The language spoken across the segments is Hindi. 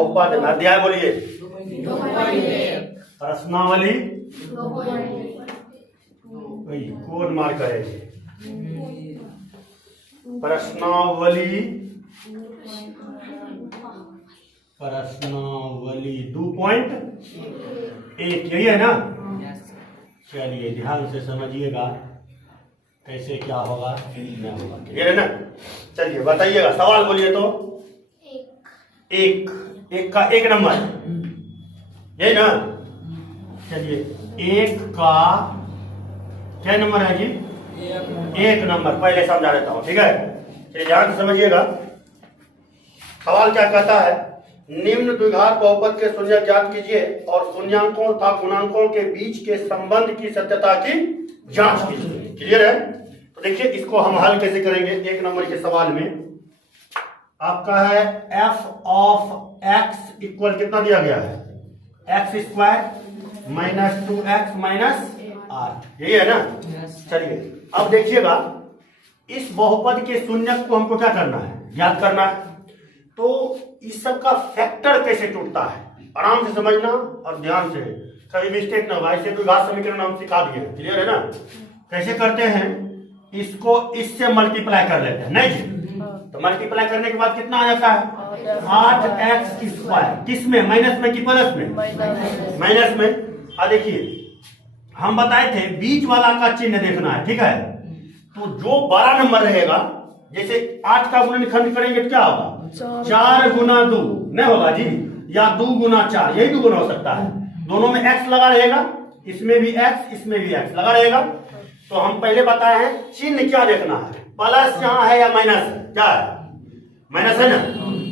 बहुपद अध्याय बोलिए। प्रश्नावली कोड मार करेंगे। प्रश्नावली 2.1 यही है ना। चलिए ध्यान से समझिएगा कैसे क्या होगा नहीं होगा, क्लियर है ना। चलिए बताइएगा, सवाल बोलिए तो। एक का एक नंबर यही ना। चलिए एक का क्या नंबर है जी? एक नंबर पहले समझा देता हूं, ठीक है। चलिए ध्यान से समझिएगा। सवाल क्या कहता है, निम्न द्विघात बहुपद के शून्य ज्ञात कीजिए और शून्यांकों तथा गुणांकों के बीच के संबंध की सत्यता की जांच कीजिए। क्लियर है। तो देखिए इसको हम हल कैसे करेंगे। एक नंबर के सवाल में आपका है f ऑफ x इक्वल कितना दिया गया है? x square minus 2x minus r, यही है ना। चलिए अब देखिएगा इस बहुपद के शून्यक को हमको क्या करना है? ज्ञात करना है। तो इस सब का फैक्टर कैसे टूटता है आराम से समझना और ध्यान से, कभी मिस्टेक ना होगा। ऐसे द्विघात समीकरण हम सिखा दिए, क्लियर है ना। कैसे करते हैं, इसको इससे मल्टीप्लाई कर लेते हैं, नहीं जी। तो मल्टीप्लाई करने के बाद कितना आ जाता है? 8x square. किसमें? माइनस में कि प्लस में? माइनस में। देखिए हम बताए थे बीच वाला का चिन्ह देखना है, ठीक है। तो जो बड़ा नंबर रहेगा, जैसे 8 का गुणनखंड करेंगे तो क्या होगा? 4 गुना 2 नहीं होगा जी, या 2 गुना 4, यही 2 गुना हो सकता है। दोनों में x लगा रहेगा, इसमें भी x इसमें भी x लगा रहेगा। तो हम पहले बताए हैं चिन्ह क्या देखना है, प्लस यहाँ है या माइनस है? क्या है? माइनस है ना।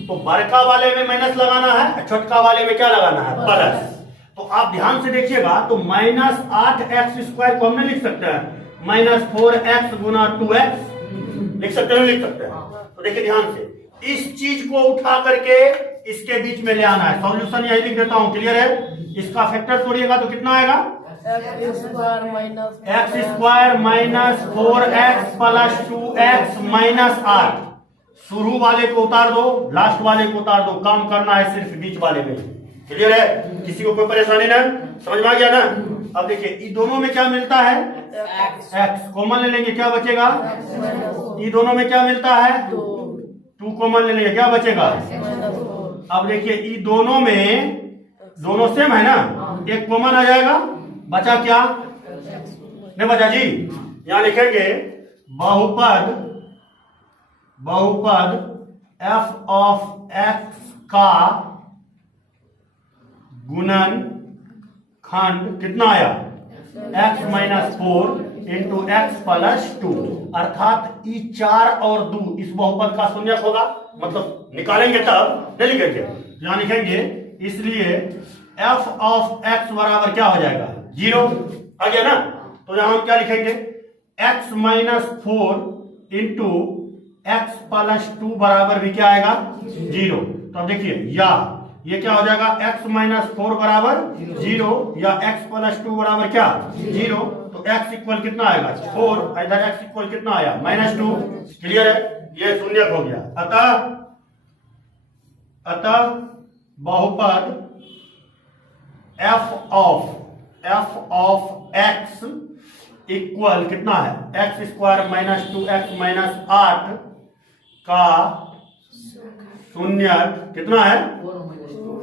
तो बड़का वाले में माइनस लगाना है, छोटका वाले में क्या लगाना है? प्लस। तो आप ध्यान से देखिएगा, तो माइनस 8x स्क्वायर को हमने लिख सकते हैं माइनस 4x गुना 2x, लिख सकते हैं, लिख सकते हैं। तो देखिए ध्यान से, इस चीज को उठा करके इसके बीच में ले आना है। सॉल्यूशन यही लिख देता हूं, क्लियर है। इसका फैक्टर तोड़िएगा तो कितना आएगा? x square minus 4x plus 2x minus 8। शुरू वाले को उतार दो, लास्ट वाले को उतार दो, काम करना है सिर्फ बीच वाले में, क्लियर है। किसी को कोई परेशानी ना, समझ में आ गया ना। अब देखिए इन दोनों में क्या मिलता है? x कॉमन ले लेंगे, क्या बचेगा? इन दोनों में क्या मिलता है? 2 कॉमन ले लेंगे, क्या बचेगा? अब देखिए इन दोनों में, दोनों सेम है ना, एक कॉमन आ जाएगा, बचा क्या? नहीं बचा जी। यहां लिखेंगे बहुपद f ऑफ x का गुणन खंड कितना आया? x minus 4 into x plus 2, अर्थात ई 4 और 2 इस बहुपद का शून्यक होगा। मतलब निकालेंगे तब, नहीं लिखेंगे, यहां लिखेंगे। इसलिए f ऑफ x बराबर क्या हो जाएगा? 0 आ गया ना। तो यहां हम क्या लिखेंगे? x minus 4 into x plus 2 बराबर भी क्या आएगा? 0। तो देखिए या ये क्या हो जाएगा? x माइनस 4 बराबर 0 या x प्लस 2 बराबर क्या? 0। तो x इक्वल कितना आएगा? 4। इधर x इक्वल कितना आया? -2। क्लियर है, ये शून्यक हो गया। अतः बहुपद f ऑफ x इक्वल कितना है? x square minus 2x minus 8 का शून्यक कितना है?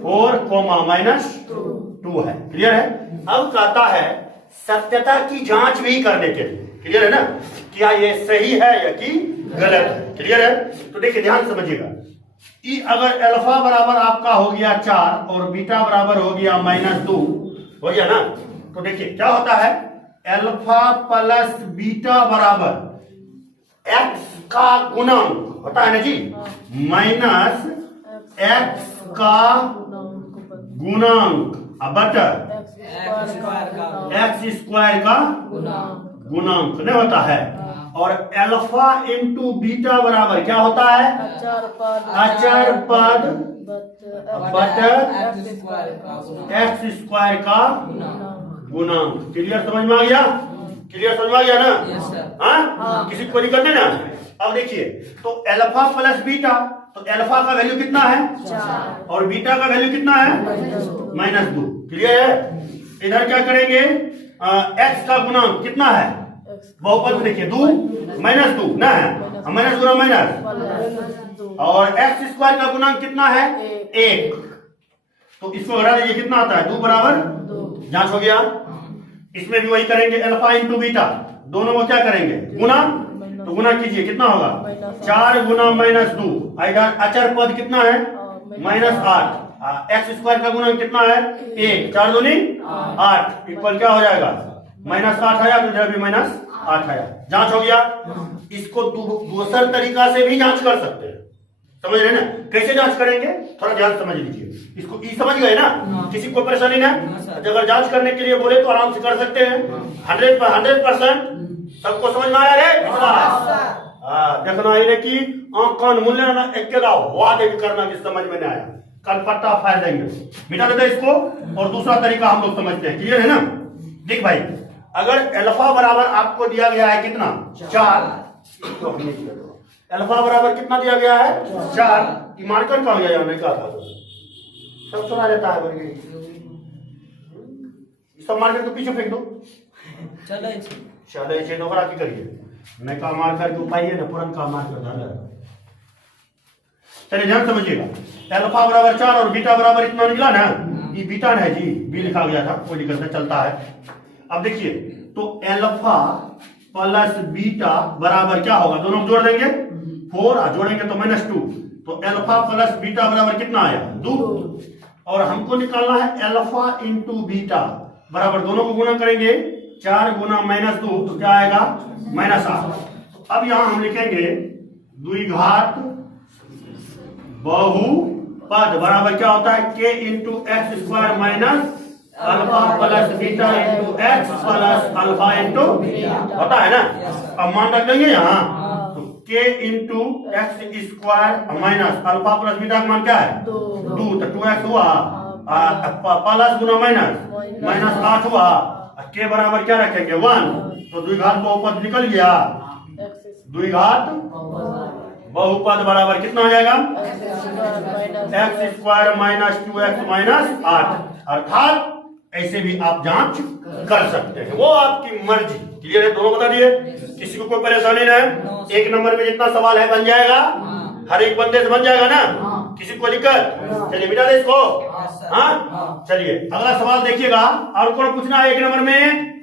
4 माइनस 2 है। क्लियर है। अब कहता है सत्यता की जांच भी करने के लिए, क्लियर है ना, क्या ये सही है या कि गलत है। क्लियर है। तो देखिए ध्यान समझिएगा, ई अगर अल्फा बराबर आपका हो गया 4 और बीटा बराबर हो गया -2 हो गया ना। तो देखिए क्या होता है, अल्फा प्लस बीटा बराबर एक्स का गुणन होता है ना जी, माइनस एक्स का गुणांक बटा एक्स स्क्वायर का गुणांक नहीं होता है। और अल्फा इंटू बीटा बराबर क्या होता है? अचर पद बटा एक्स स्क्वायर का गुणांक। क्लियर समझ में आ गया? क्लियर समझ में आ गया ना? हाँ, किसी को दिक्कत नहीं ना। अब देखिए, तो अल्फा प्लस बीटा तो अल्फा का वैल्यू कितना है? 4 और बीटा का वैल्यू कितना है? -2। क्लियर है? इधर क्या करेंगे? x का गुणांक कितना है? बहुपद देखिए 2 -2 ना है, माइनस गुना माइनस, और एक्स स्क्वायर का गुणांक कितना है? 1। तो इसको घटा दीजिए, कितना आता है? 2 बराबर 2। जांच हो गया। इसमें भी वही करेंगे, अल्फा इंटू बीटा, दोनों को क्या करेंगे? गुना। तो गुना कीजिए, कितना होगा? 4 गुना -2, इधर अचर पद कितना है? -8। एक्स स्क्वायर का गुणांक कितना है? 1। 4 दूनी 8 इक्वल क्या हो जाएगा? -8 आया, तो इधर भी -8 आया। जांच हो गया। इसको दूसरा तरीका से भी जांच कर सकते हैं, समझ रहे ना? कैसे जांच करेंगे? थोड़ा ध्यान समझ लीजिए। इसको ई समझ गए ना? किसी को परेशानी ना? अगर जांच करने के लिए बोले तो आराम से कर सकते हैं। 100% सबको समझ में आया रे? देखना है कि आंख कान मूल्य ना एक के वादे भी करना कि समझ में नहीं आया, कनपट्टा फाड़ देंगे, मिटा देते इसको। और दूसरा तरीका हम लोग समझते हैं। क्लियर है ना? देख भाई, अगर अल्फा बराबर आपको दिया गया है कितना? 4। तो हमने किया अल्फा बराबर कितना दिया गया है? 4। मार्कर कहाँ गया? नहीं कहा था, सब सुना देता है बोलिए। सब मार्कर के पीछे फेंक दो, चले नौकरा की करिए। मैं का मार्कर के उपाय है ना, पुरन का मार्कर डाला। चलिए ध्यान समझिएगा। अल्फा बराबर 4 और बीटा बराबर इतना निकला ना, ये बीटा है जी, बी लिखा गया था, कोई दिक्कत नहीं, चलता है। अब देखिए, तो अल्फा प्लस बीटा बराबर क्या होगा? दोनों जोड़ देंगे 4, जोड़ेंगे तो -2। तो अल्फा प्लस बीटा बराबर कितना आया? 2। और हमको निकालना है अल्फा इंटू बीटा बराबर, दोनों को गुणा करेंगे, 4 गुना -2 तो क्या आएगा? -8। अब यहां हम लिखेंगे द्विघात बहुपद बराबर क्या होता है? k into x square minus alpha plus beta into x plus alpha into होता है ना? अब मान रख देंगे यहाँ, तो k into x square minus alpha plus beta का मान क्या है? 2। तो 2x हुआ, प्लस गुना माइनस -8 हुआ, k बराबर क्या रखेंगे? 1। तो द्विघात बहुपद निकल गया। द्विघात बहुपद बराबर कितना हो जाएगा? X square minus 2x minus 8। अर्थात ऐसे भी आप जांच कर सकते हैं, वो आपकी मर्जी। क्लियर है? दोनों बता दिए, किसी को कोई परेशानी नहीं। 1 नंबर में जितना सवाल है बन जाएगा, हर एक बंदे से बन जाएगा ना? किसी को दिक्कत? चलिए मिटा दे इसको। हाँ, चलिए अगला सवाल देखिएगा। और कौन पूछना है 1 नंबर में?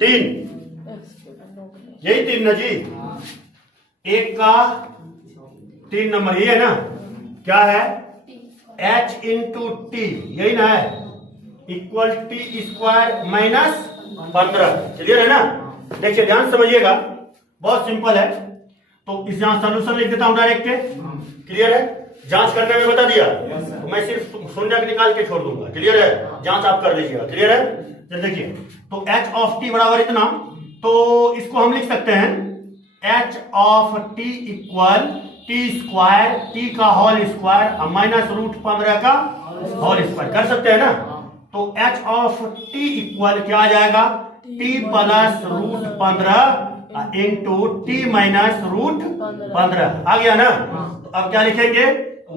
3। यही 3 ना जी? 1 का 3 नंबर ये है ना? क्या है? h इंटू टी, यही ना है, equal T square minus 15। Clear है ना? देखिए ध्यान समझिएगा, बहुत सिंपल है। तो इस यहां सोल्यूशन लिख देता हूं डायरेक्ट। क्लियर है? जांच करने में बता दिया, तो मैं सिर्फ शून्य निकाल के छोड़ दूंगा। क्लियर है? जांच आप कर लीजिएगा। क्लियर है? चल देखिए, तो h ऑफ t बराबर इतना, तो इसको हम लिख सकते हैं h of t equal T square, T का होल स्क्वायर माइनस √15 का होल स्क्वायर कर सकते हैं ना? तो h ऑफ t इक्वल क्या आ जाएगा? t plus √15 into T minus √15 आ गया ना? तो अब क्या लिखेंगे?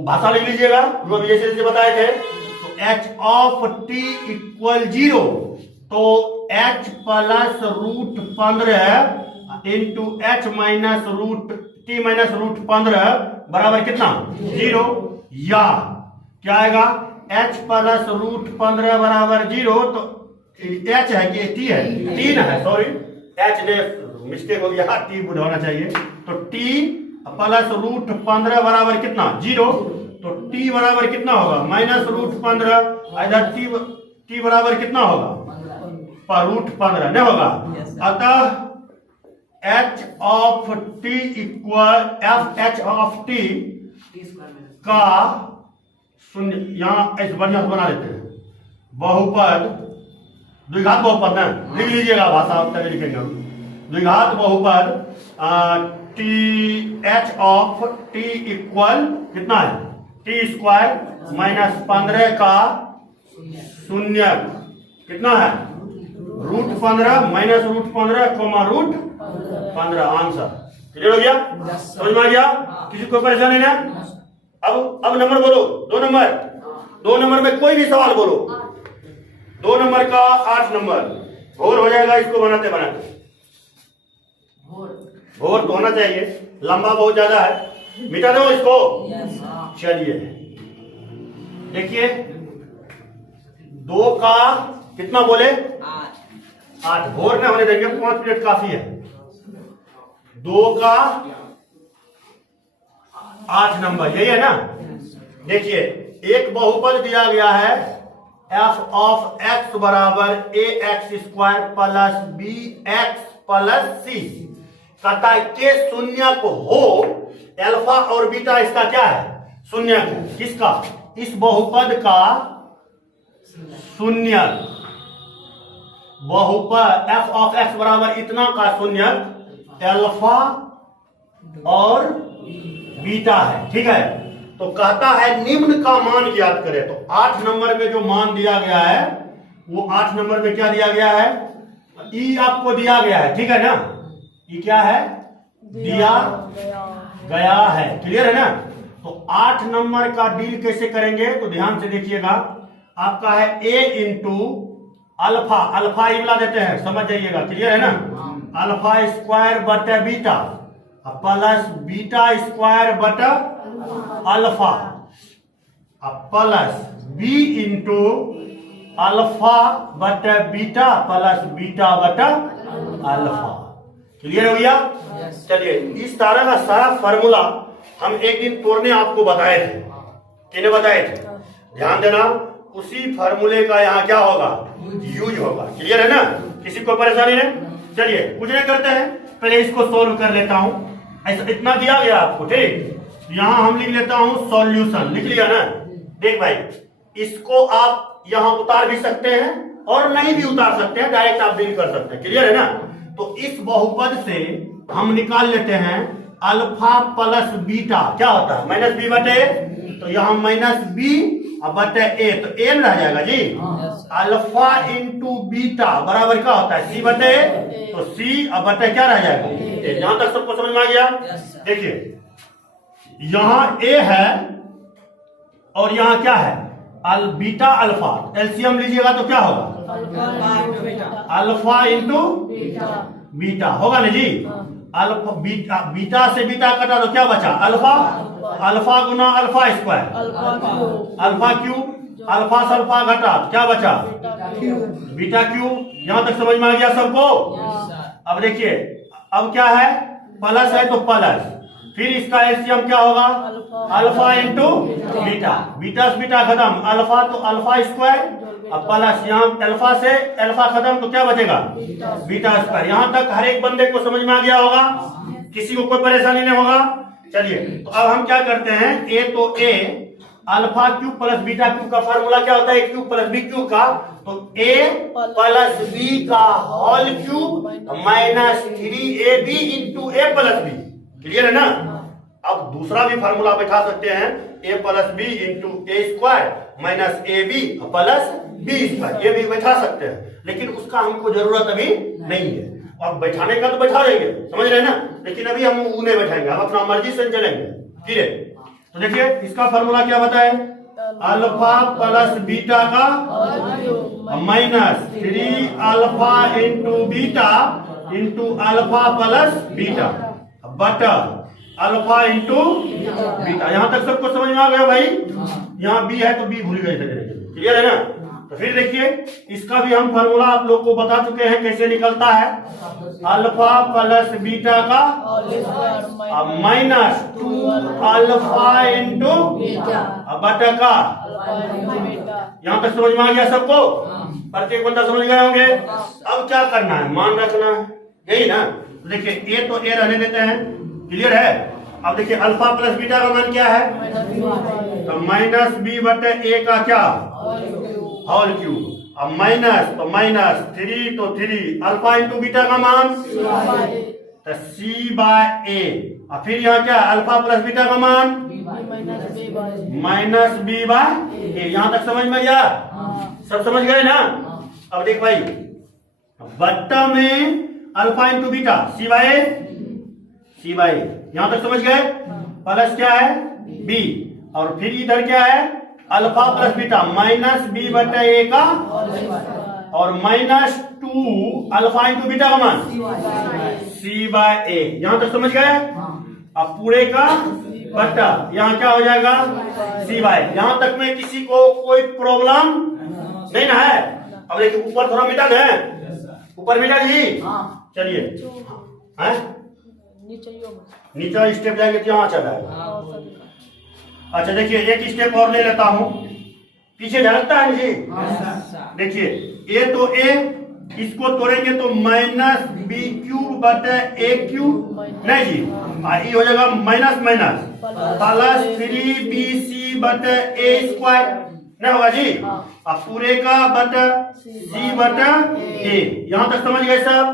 भाषा लिख लीजिएगा जो अभी जैसे जैसे बताए थे। तो h ऑफ t इक्वल 0, तो h plus √15 into h minus T minus √15 बराबर कितना? 0। या क्या आएगा? h प्लस √15 बराबर 0। तो h है कि t है? 3 है, सॉरी h ने मिस्टेक हो गया, t बुढ़ होना चाहिए। तो t प्लस √15 बराबर कितना? 0। तो t बराबर कितना होगा? माइनस √15। इधर t बराबर कितना होगा? √15 नहीं होगा। अतः h of t equal h of t का शून्य, यहाँ ऐसे बढ़िया से बना लेते हैं, बहुपद, द्विघात बहुपद ना लिख लीजिएगा, भाषा तभी लिखेंगे। द्विघात बहुपद h ऑफ t इक्वल कितना है? t स्क्वायर माइनस 15 का शून्य कितना है √15 माइनस √15 कोमा √15 आंसर। क्लियर हो गया? समझ में आ गया? किसी को परेशानी ना? अब नंबर बोलो, 2 नंबर। 2 नंबर में कोई भी सवाल बोलो। 2 नंबर का 8 नंबर भोर हो जाएगा इसको बनाते बनाते। भोर तो होना चाहिए, लंबा बहुत ज्यादा है, मिटा दो इसको। चलिए देखिए 2 का कितना बोले 8। भोर में होने देंगे, 5 मिनट काफी है। 2 का 8 नंबर, यही है ना? देखिए एक बहुपद दिया गया है f ऑफ x बराबर ax² plus bx plus c। कहता है के शून्यक हो, अल्फा और बीटा इसका क्या है शून्यक। किसका? इस बहुपद का शून्यक। बहुपद f ऑफ x बराबर इतना का शून्यक अल्फा और बीटा है। ठीक है, तो कहता है निम्न का मान ज्ञात करें। तो 8 नंबर में जो मान दिया गया है वो 8 नंबर में क्या दिया गया है? ई आपको दिया गया है। ठीक है ना? ई क्या है? दिया गया है। क्लियर है ना? तो 8 नंबर का डील कैसे करेंगे तो ध्यान से देखिएगा। आपका है a इंटू अल्फा, अल्फा ई मिला देते हैं, समझ जाइएगा। क्लियर है ना? अल्फा स्क्वायर बटा बीटा प्लस बीटा स्क्वायर बटा alpha plus B into alpha बटा बीटा प्लस बीटा बटा अल्फा। क्लियर हो गया? चलिए इस तरह का सारा फार्मूला हम एक दिन तोड़ने आपको बताए थे। किन्हें बताए थे? ध्यान देना, उसी फार्मूले का यहाँ क्या होगा यूज होगा। क्लियर है ना? किसी को परेशानी नहीं? चलिए कुछ नहीं करते हैं, पहले इसको सोल्व कर लेता हूं। ऐसा इतना दिया गया आपको, ठीक? यहां हम लिख लेता हूं सॉल्यूशन। लिख लिया ना? देख भाई, इसको आप यहां उतार भी सकते हैं और नहीं भी उतार सकते हैं, डायरेक्ट आप डील कर सकते हैं। क्लियर है ना? तो इस बहुपद से हम निकाल लेते हैं अल्फा प्लस बीटा क्या होता है माइनस बी बटे ए। तो यहां माइनस बी बटे ए, तो ए में रह जाएगा जी। अल्फा इंटू बीटा बराबर क्या होता है सी बटे ए, तो सी अब बटे क्या रह जाएगा ए। यहां तक सबको समझ में आ गया? देखिए यहां ए है और यहां क्या है बीटा अल्फा। एलसीएम लीजिएगा तो क्या होगा अल्फा इंटू बीटा होगा ना जी। अल्फा बीटा से बीटा कटा तो क्या बचा अल्फा, अल्फा गुना alpha square, alpha cube, alpha से अल्फा घटा क्या बचा बीटा क्यूब। यहां तक समझ में आ गया सबको? अब देखिए अब क्या है प्लस है तो प्लस, फिर इसका एलसीएम क्या होगा अल्फा इंटू बीटा, बीटा से बीटा खत्म, अल्फा तो अल्फा स्क्वायर अब प्लस यहाँ अल्फा से अल्फा खत्म तो क्या बचेगा बीटा स्क्वायर। यहाँ तक हर एक बंदे को समझ में आ गया होगा, किसी को कोई परेशानी नहीं होगा। चलिए तो अब हम क्या करते हैं, ए तो A alpha cube plus beta cube का फार्मूला क्या होता है क्यूब प्लस बी क्यूब का, तो ए प्लस बी का whole cube minus 3ab into A plus B. Clear है ना? अब दूसरा भी फार्मूला बैठा सकते हैं A plus B into A square minus A B plus B square, ये भी बैठा सकते हैं, लेकिन उसका हमको जरूरत अभी नहीं है। और बैठाने का तो बैठा देंगे, समझ रहे हैं ना, लेकिन अभी हम उन्हें बैठाएंगे, हम अपना मर्जी से चलेंगे। ठीक है, तो देखिए इसका फार्मूला क्या बताए अल्फा प्लस बीटा का minus 3 alpha into beta into alpha plus beta बटा अल्फा इंटू बीटा। यहां तक सबको समझ में आ गया भाई? यहाँ बी है तो बी भूल गए थे। क्लियर है ना? तो फिर देखिए इसका भी हम फार्मूला आप लोग को बता चुके हैं कैसे निकलता है। अल्फा प्लस बीटा का माइनस 2 अल्फा इंटू बटा का। यहाँ तक समझ में आ गया सबको? प्रत्येक बंदा समझ गए होंगे। अब क्या करना है, मान रखना है, यही ना? देखिए ए तो ए रहने देते हैं। क्लियर है? अब देखिए अल्फा प्लस बीटा का मान क्या है तो माइनस बी बटे ए का क्या होल क्यूब, अब माइनस तो माइनस 3 तो 3 अल्फा इंटू बीटा का मान तो सी बाय ए, और फिर यहाँ क्या अल्फा प्लस बीटा का मान माइनस बी बाय ए। यहाँ तक समझ में गया? सब समझ गए ना? अब देख भाई, बट्टा में alpha into beta C by यहां तक समझ गए। प्लस क्या है बी, और फिर इधर क्या है alpha plus beta minus B बटा ए का, और माइनस 2 अल्फा इंटू बीटा का मान सी बाय ए। यहां तक समझ गए। अब पूरे का बट्टा यहाँ क्या हो जाएगा सी बाय। यहां तक में किसी को कोई प्रॉब्लम नहीं ना है। अब देखिए ऊपर थोड़ा मिटा है, ऊपर मिटा जी। चलिए नीचे स्टेप जाएंगे तो यहाँ चला जाएगा। अच्छा देखिए एक स्टेप और ले लेता हूँ, पीछे झलकता है जी। देखिए ए तो ए, इसको तोड़ेंगे तो माइनस बी क्यूब बटे ए क्यूब, नहीं जी ये हो जाएगा माइनस माइनस प्लस 3bc बटे ए स्क्वायर, नहीं होगा जी। अब पूरे का बटे सी बटे ए। यहां तक समझ गए सब।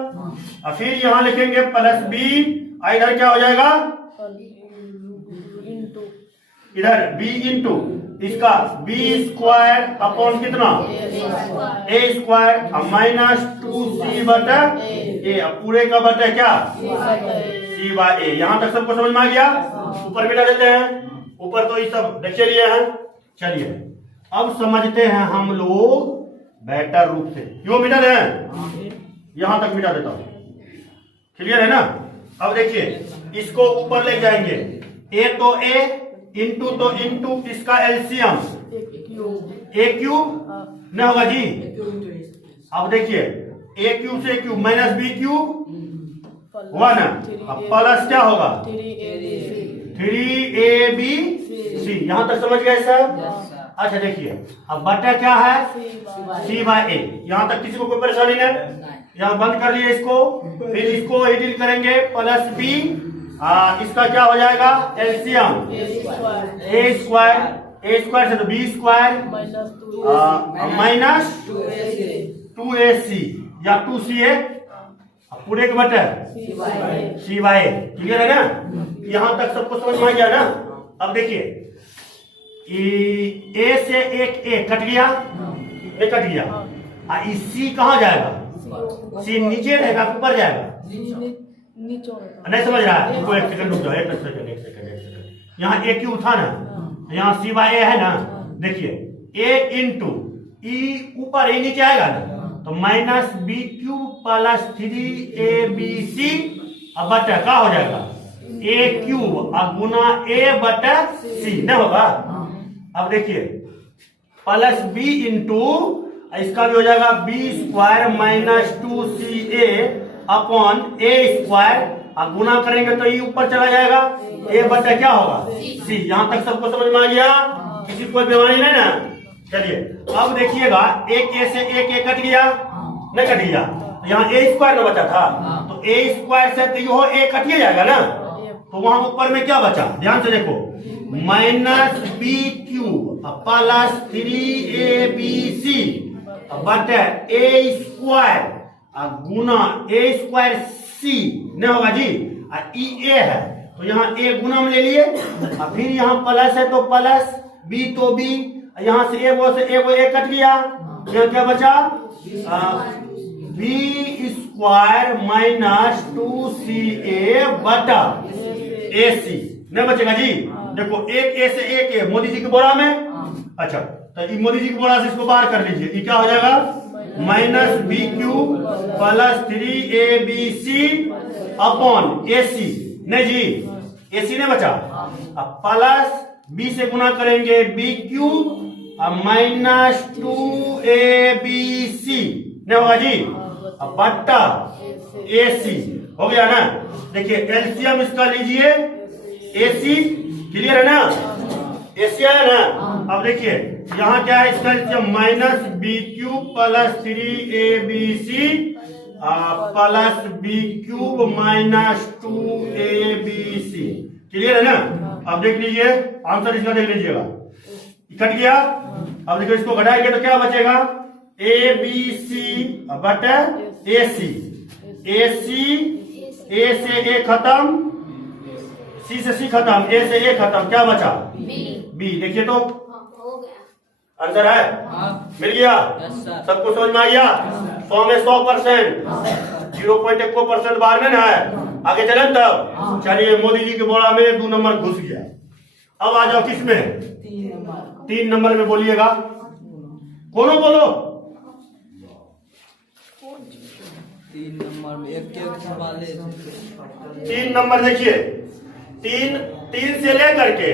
और फिर यहाँ लिखेंगे प्लस बी, इधर क्या हो जाएगा इधर b इंटू इसका बी स्क्वायर अपॉन कितना ए स्क्वायर माइनस 2c बटा ए। पूरे का बटा क्या सी बाय ए। यहां तक सबको समझ में आ गया। ऊपर मिटा देते हैं, ऊपर तो ये सब देखे लिए हैं। चलिए अब समझते हैं हम लोग बेहतर रूप से। क्यों मिटा दें, यहां तक मिटा देता हूं, क्लियर है ना। अब देखिए इसको ऊपर ले जाएंगे, ए तो ए इंटू तो इंटू इसका एलसीएम ए क्यूब नहीं होगा जी। अब देखिए ए क्यूब से क्यूब माइनस बी क्यूब हुआ ना। अब प्लस क्या होगा 3ab। यहां तक समझ गए सर। अच्छा देखिए अब बटा क्या है सी बाय ए। यहां तक किसी को कोई परेशानी नहीं। यहाँ बंद कर लिए इसको, फिर इसको एडिट करेंगे प्लस बी, इसका क्या हो जाएगा एलसीएम ए स्क्वायर से तो बी स्क्वायर माइनस 2ac या 2ca पूरे के बटे सी बाय। क्लियर है ना। यहां तक सबको समझ में आ गया ना। अब देखिए ए से एक ए कट गया, ए कट गया। सी कहाँ जाएगा, सी नीचे रहेगा ऊपर जाएगा, नहीं समझ रहा है। एक सेकंड रुक जाओ, एक सेकंड। यहाँ ए क्यू था ना, यहाँ सी बाय ए है ना। देखिए ए इंटू ई ऊपर ए नीचे आएगा ना, तो minus B cube plus 3abc अब बटा क्या हो जाएगा ए क्यूब गुना ए बटा सी नहीं होगा। अब देखिए प्लस बी इंटू इसका भी हो जाएगा B square minus 2ca upon A square, गुना करेंगे तो ये ऊपर चला जाएगा, ए बटा क्या होगा सी। यहां तक सबको समझ में आ गया, किसी कोई बीमारी नहीं ना। चलिए अब देखिएगा एक ए से एक ए कट गया, नहीं कट गया, यहाँ ए स्क्वायर में बचा था, तो ए स्क्वायर से तो यो ए कट जाएगा ना। तो वहां ऊपर में क्या बचा ध्यान से देखो, minus B cube plus 3abc बटे ए स्क्वायर गुना ए स्क्वायर सी नहीं होगा जी। ई ए है तो यहाँ ए गुना में ले लिए, फिर यहाँ प्लस है तो प्लस, बी तो बी, यहाँ से ए वो कट गया, यहाँ क्या बचा बी स्क्वायर माइनस 2ca बटा ए सी नहीं बचेगा जी। देखो एक ए से एक ए मोदी जी के बोरा में। अच्छा तो मोदी जी के बोरा से इसको बाहर कर लीजिए, ये क्या हो जाएगा minus B cube plus 3abc upon A C नहीं जी, ए सी नहीं बचा। अब प्लस बी से गुना करेंगे बी क्यूब माइनस 2abc नहीं होगा जी, अब बट्टा ए सी हो गया ना। देखिए एलसीएम इसका लीजिए ए सी, क्लियर है ना, ए सी है ना। अब देखिए यहाँ क्या है इसका LCM minus B cube plus 3abc plus B cube minus 2abc, clear है ना। अब देख लीजिए आंसर इसका देख लीजिएगा, कट गया। अब देखो इसको घटाएंगे तो क्या बचेगा ए बी सी बटे ए सी, ए सी ए से ए खत्म, सी से सी खत्म, ए से ए खत्म, क्या बचा बी। देखिए तो आंसर है? मिल गया? सबको समझ में आ गया? 100 में 100%, 0.1% बाहर में ना है। आगे चले तब। चलिए, मोदी जी के बोरा में 2 नंबर घुस गया। अब आ जाओ किसमें? 3 नंबर में बोलिएगा। कौन बोलो? 3 नंबर में एक सवाल है। 3 नंबर देखिए, 3 से लेकर के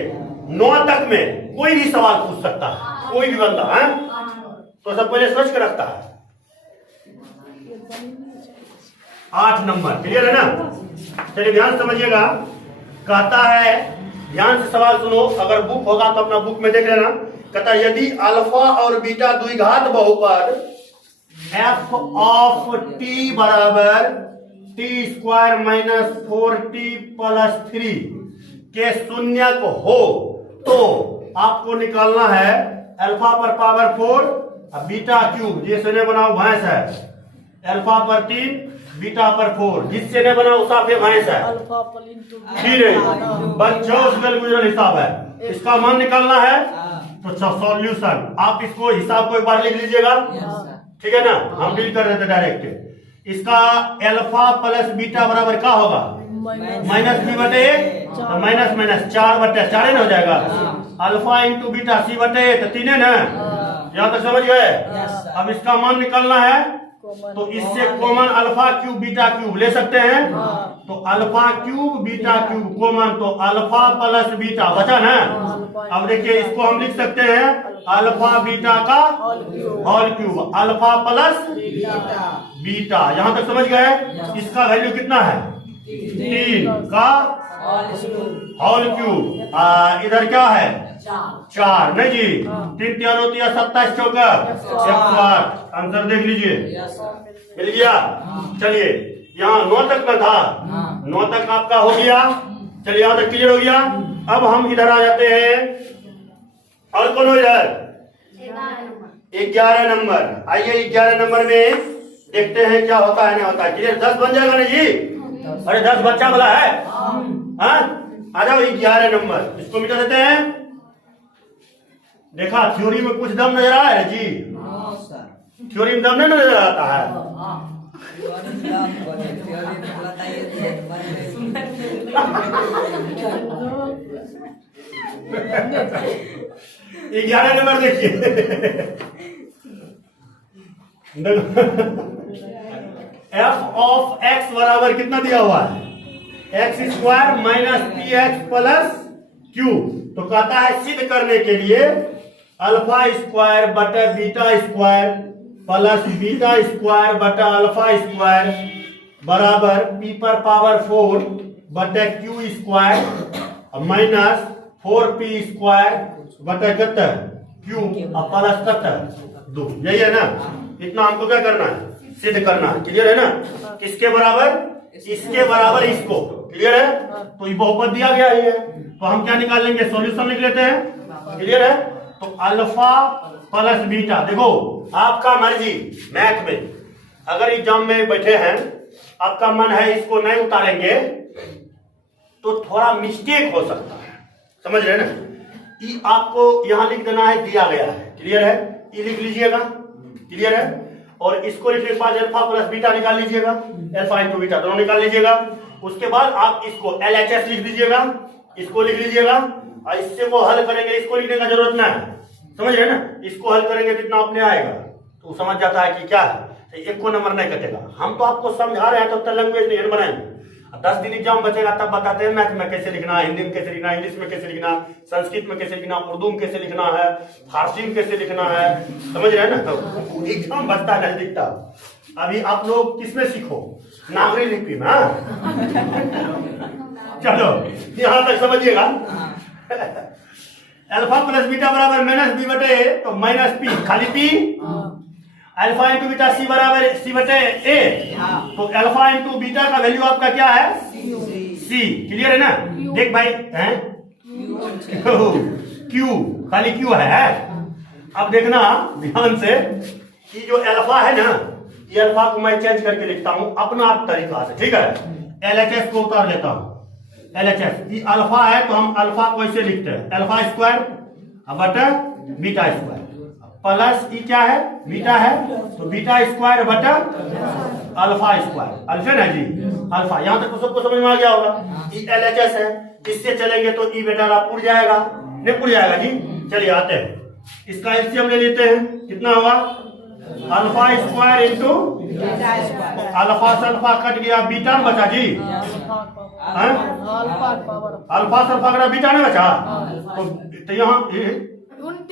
9 तक में कोई भी सवाल पूछ सकता है, कोई भी बंदा है, तो सब पहले सोच के रखता है। 8 नंबर क्लियर है ना? चलिए ध्यान समझिएगा। कहता है, ध्यान से सवाल सुनो, अगर बुक होगा तो अपना बुक में देख लेना। कहता है यदि अल्फा और बीटा द्विघात बहुपद f ऑफ t बराबर t² माइनस 4t प्लस 3 के शून्यक हो तो आपको निकालना है अल्फा पर पावर 4 बीटा क्यूब। जिससे ने बनाओ भैंस है, अल्फा पर 3 बीटा पर 4, जिससे ने बनाओ साफे भैंस है। फिर बच्चों उसमें गुजरन हिसाब है, इसका मान निकालना है। तो सॉल्यूशन आप इसको हिसाब को एक बार लिख लीजिएगा, ठीक है ना? हम डील कर रहे थे डायरेक्ट। इसका अल्फा प्लस बीटा बराबर क्या होगा? माइनस बी बटे माइनस माइनस 4 बटे 4 ना हो जाएगा। अल्फा इंटू बीटा सी बटे तो 3 है ना? यहाँ तक समझ गए? अब इसका मान निकालना है, तो इससे common alpha cube beta cube ले सकते हैं। तो alpha cube beta cube common, तो अल्फा प्लस बीटा बचा ना। अब देखिए, इसको हम लिख सकते हैं अल्फा बीटा का whole cube, alpha plus beta. यहां तक समझ गए? इसका वैल्यू कितना है? 3 का होल क्यूब। इधर क्या है? 4 नहीं जी? 3 3 होती है 27 चौका 108। आंसर देख लीजिए, मिल गया? चलिए, यहाँ 9 तक का था, 9 तक आपका हो गया। चलिए, यहाँ तक क्लियर हो गया। अब हम इधर आ जाते हैं, और कौन हो इधर? 11 नंबर। आइए 11 नंबर में देखते हैं क्या होता है, नहीं होता है। क्लियर? 10 बन जाएगा ना जी? अरे 10 बच्चा वाला है। हाँ, आ जाओ 11 नंबर, इसको मिटा देते हैं। देखा, थ्योरी में कुछ दम नजर आ रहा है जी? थ्योरी में दम नहीं नजर आता है। 11 नंबर देखिए। f ऑफ x बराबर कितना दिया हुआ है? x² minus px plus q। तो कहता है सिद्ध करने के लिए अल्फा स्क्वायर बटा beta square plus beta square बटा अल्फा स्क्वायर बराबर p पर पावर 4 बटा q square minus 4p square बटा कितना q प्लस कितना 2। यही है ना? इतना हमको क्या करना है? सिद्ध करना है। क्लियर है ना? किसके बराबर? इसके बराबर इसको। क्लियर है? तो ये बहुपद दिया गया ही है, तो हम क्या निकाल लेंगे? सॉल्यूशन लिख लेते हैं। क्लियर है? तो अल्फा प्लस बीटा, देखो आपका मर्जी। मैथ में अगर एग्जाम में बैठे हैं, आपका मन है इसको नहीं उतारेंगे तो थोड़ा मिस्टेक हो सकता है, समझ रहे ना? ये आपको यहां लिख देना है, दिया गया है। क्लियर है? ये लिख लीजिएगा। क्लियर है? और इसको लिखने के बाद अल्फा प्लस बीटा निकाल लीजिएगा, अल्फा इंटू बीटा दोनों निकाल लीजिएगा। उसके बाद आप इसको LHS लिख दीजिएगा, इसको लिख लीजिएगा, और इससे वो हल करेंगे। इसको लिखने का जरूरत ना है, समझ रहे ना? इसको हल करेंगे जितना अपने आएगा तो समझ जाता है कि क्या है, तो एक को नंबर नहीं कटेगा। हम तो आपको समझा रहे हैं, तब तक लैंग्वेज नहीं बनाएंगे। 10 दिन एग्जाम बचेगा तब बताते हैं मैथ में कैसे लिखना है, हिंदी में कैसे लिखना है, इंग्लिश में कैसे लिखना, संस्कृत में कैसे लिखना, उर्दू में कैसे लिखना है, फारसी में कैसे लिखना है, समझ रहे हैं ना? तो एग्जाम बचता है नजदीकता। अभी आप लोग किसमें सीखो? नागरी लिपि में। चलो यहां तक समझिएगा। अल्फा प्लस बीटा बराबर माइनस बी बटे, तो माइनस पी, खाली पी। अल्फा इंटू बीटा सी बराबर सी बटे ए, तो अल्फा इंटू बीटा का वैल्यू आपका क्या है? सी। क्लियर है ना? देख भाई, हैं क्यू, खाली क्यू है। अब देखना ध्यान से, कि जो अल्फा है ना, ये अल्फा को मैं चेंज करके लिखता हूं अपना तरीका से, ठीक है? LHS को उतार लेता हूं। LHS ये अल्फा है, तो हम अल्फा को ऐसे लिखते हैं, अल्फा स्क्वायर बटा बीटा स्क्वायर प्लस ई क्या है, बीटा है, तो बीटा स्क्वायर बटा अल्फा स्क्वायर, अल्फा ना जी, अल्फा। यहां तक तो सबको समझ में आ गया होगा। ई LHS है, इससे चलेंगे तो ई बेटा आप उड़ जाएगा, नहीं उड़ जाएगा जी। चलिए आते हैं, इसका एलसीएम ले लेते हैं, कितना होगा, अल्फा स्क्वायर इंटू अल्फा से अल्फा कट गया, बीटा में बचा जी, अल्फा से अल्फा कटा बीटा नहीं बचा, तो यहाँ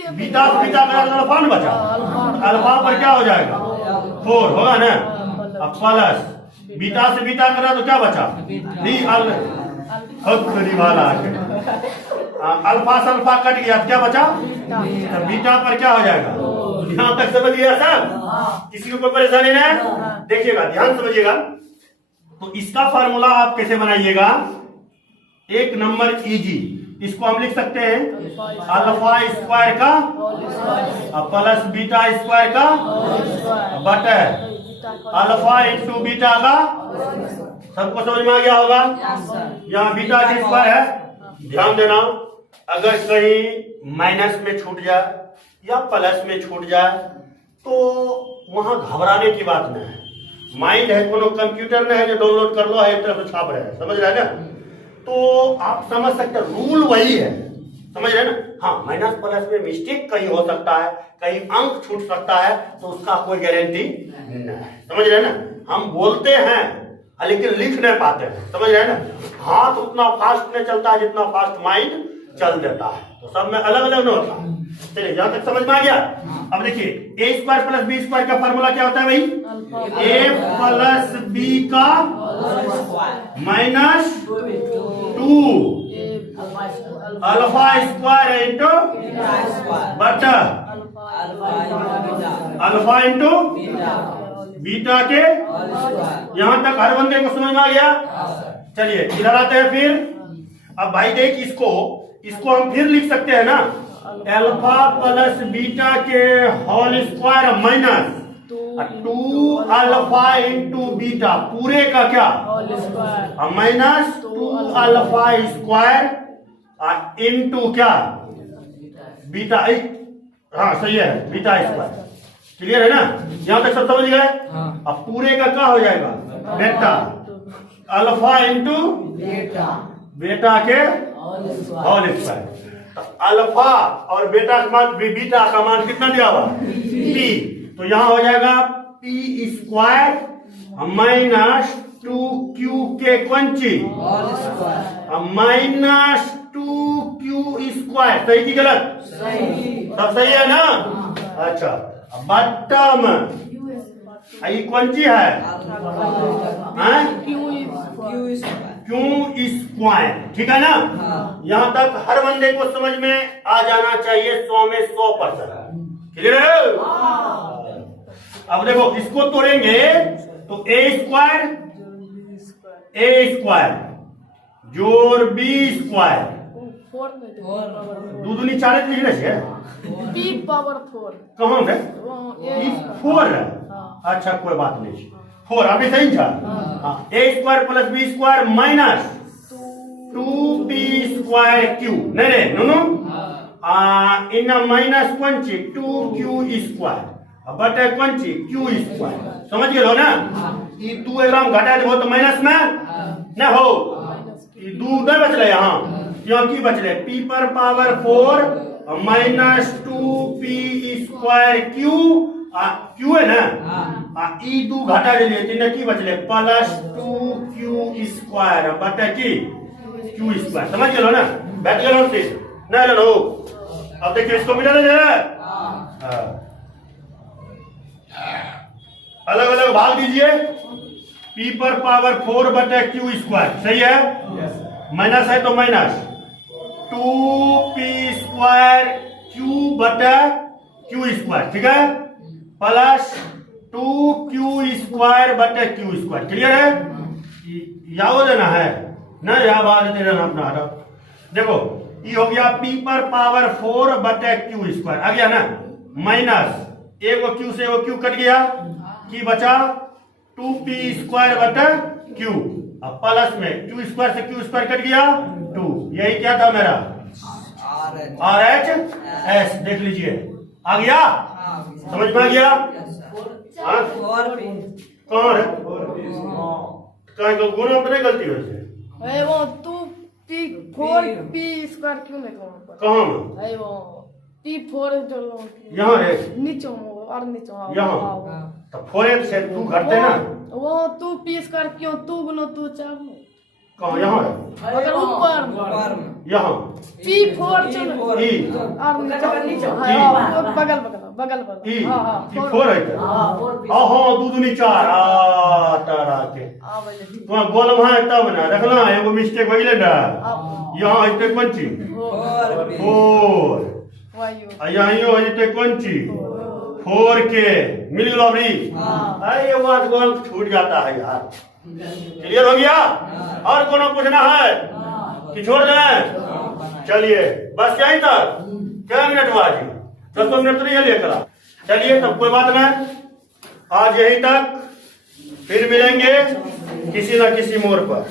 बीटा से बीटा करा तो अल्फा नहीं बचा, अल्फा पर क्या हो जाएगा 4 होगा ना। अब प्लस बीटा से बीटा करा तो क्या बचा, डी अल्फा से अल्फा कट गया, क्या बचा, बीटा पर क्या हो जाएगा। यहाँ तक समझ गया सब, किसी को कोई परेशानी नहीं, देखिएगा ध्यान समझिएगा। तो इसका फार्मूला आप कैसे बनाइएगा, एक नंबर इजी, इसको हम लिख सकते हैं अल्फा स्क्वायर का प्लस बीटा स्क्वायर का बटा अल्फा इंटू बीटा का, सबको समझ में आ गया होगा। यहाँ बीटा की स्क्वायर है, ध्यान देना, अगर कहीं माइनस में छूट जाए या प्लस में छूट जाए तो वहां घबराने की बात नहीं है। माइंड है, कोनो कंप्यूटर नहीं है जो डाउनलोड कर लो है एक तरफ से छाप रहे हैं, समझ रहे हैं ना। तो आप समझ सकते हैं रूल वही है, समझ रहे हैं ना। हाँ, माइनस प्लस में मिस्टेक कहीं हो सकता है, कहीं अंक छूट सकता है, तो उसका कोई गारंटी नहीं है, समझ रहे हैं ना। हम बोलते हैं लेकिन लिख नहीं पाते हैं, समझ रहे हैं ना। हाथ उतना फास्ट नहीं चलता है जितना फास्ट माइंड चल देता है, तो सब में अलग अलग नहीं होता। चलिए यहाँ तक समझ में आ गया। अब देखिए ए स्क्वायर प्लस बी स्क्वायर का फॉर्मूला क्या होता है भाई, ए प्लस बी का माइनस 2 अल्फा स्क्वायर इंटू बटा अल्फा इंटू बीटा के। यहां तक हर बंदे को समझ में आ गया। चलिए इधर आते हैं फिर। अब भाई देख, इसको हम फिर लिख सकते हैं ना, अल्फा प्लस बीटा के whole square minus 2 alpha into beta पूरे का क्या माइनस 2 अल्फा स्क्वायर इंटू क्या बीटा। हाँ सही है, बीटा स्क्वायर। क्लियर है ना, यहां तक सब समझ गए। अब पूरे का क्या हो जाएगा, बेटा अल्फा इंटू बेटा के होल स्क्वायर। तो अल्फा और बेटा का मान, बीटा का मान कितना दिया हुआ पी, तो यहां हो जाएगा पी स्क्वायर माइनस 2q के क्वंची माइनस 2q स्क्वायर। सही की गलत, सब सही है ना। अच्छा, बट्टम ये कौन सी है, क्यों स्क्वायर, ठीक है ना। यहाँ तक हर बंदे को समझ में आ जाना चाहिए, 100 में 100%। क्लियर है। अब देखो इसको तोड़ेंगे तो ए स्क्वायर जोड़ बी स्क्वायर दूनी 4 लिखने से कहाँ है 4 है। अच्छा कोई बात नहीं, 4 अभी सही था। A square plus B square minus 2b square Q, नहीं नो इन माइनस कौन सी 2q स्क्वायर बटे कौन सी q स्क्वायर। समझ गए हो ना। ये 2 एग्राम घटा दे तो माइनस में न हो, ये 2 नहीं बचले यहाँ की बचले p पर power 4 minus 2p square Q है ना। ई 2 घटा दे लिए की बचले प्लस 2q स्क्वायर बटे की q स्क्वायर। समझ गए हो ना, बैठ गए हो फिर नहीं लो। अब देखिए इसको मिला दे, अलग अलग भाग दीजिए। p पर पावर 4 बटे q स्क्वायर, सही है। माइनस है तो माइनस 2p स्क्वायर q बटे q स्क्वायर, ठीक है, प्लस 2q स्क्वायर बटे q स्क्वायर। क्लियर है, याद देना है ना, याद देना अपना। देखो ये हो गया p पर पावर 4 बटे q स्क्वायर, आ गया ना, माइनस एगो q से एगो q कट गया, की बचा 2p स्क्वायर बटे q, अब प्लस में q स्क्वायर से q स्क्वायर कट गया 2, यही क्या था मेरा RH एस, देख लीजिए आ गया। समझ में आ गया? हाँ? फोर पी कहाँ है? कहाँ को गुना तो नहीं गलती हो से? है वो तू पी 4p स्क्वायर क्यों नहीं कहूँ कहाँ में? है वो p4 जो यहाँ है। नीचे और नीचे यहाँ। तो फोर से तू घटते ना? वो तू p स्क्वायर क्यों तू गुनो तू 4 कहाँ यहाँ है? अगर ऊपर ऊपर में यहाँ p4 चलो ई और नीचे हाँ बगल ई हाँ हाँ ई फोर है क्या? हाँ दू दूनी चार तारा के हाँ बोले तुम्हारा गोलम है तब ना रखना है वो मिस्टेक वही लेना यहाँ इतने कौन ची फोर पी फोर वायु यहाँ यो इतने कौन ची फोर के मिल गया अभी अरे ये बात गोल छूट जाता है यार क्लियर हो गया और कोनो पूछना है कि छोड़ दें चलिए बस यहीं तक क्या मिनट हुआ जी 10 मिनट तो नहीं है लेकर चलिए तब कोई बात नहीं आज यहीं तक फिर मिलेंगे किसी ना किसी मोड़ पर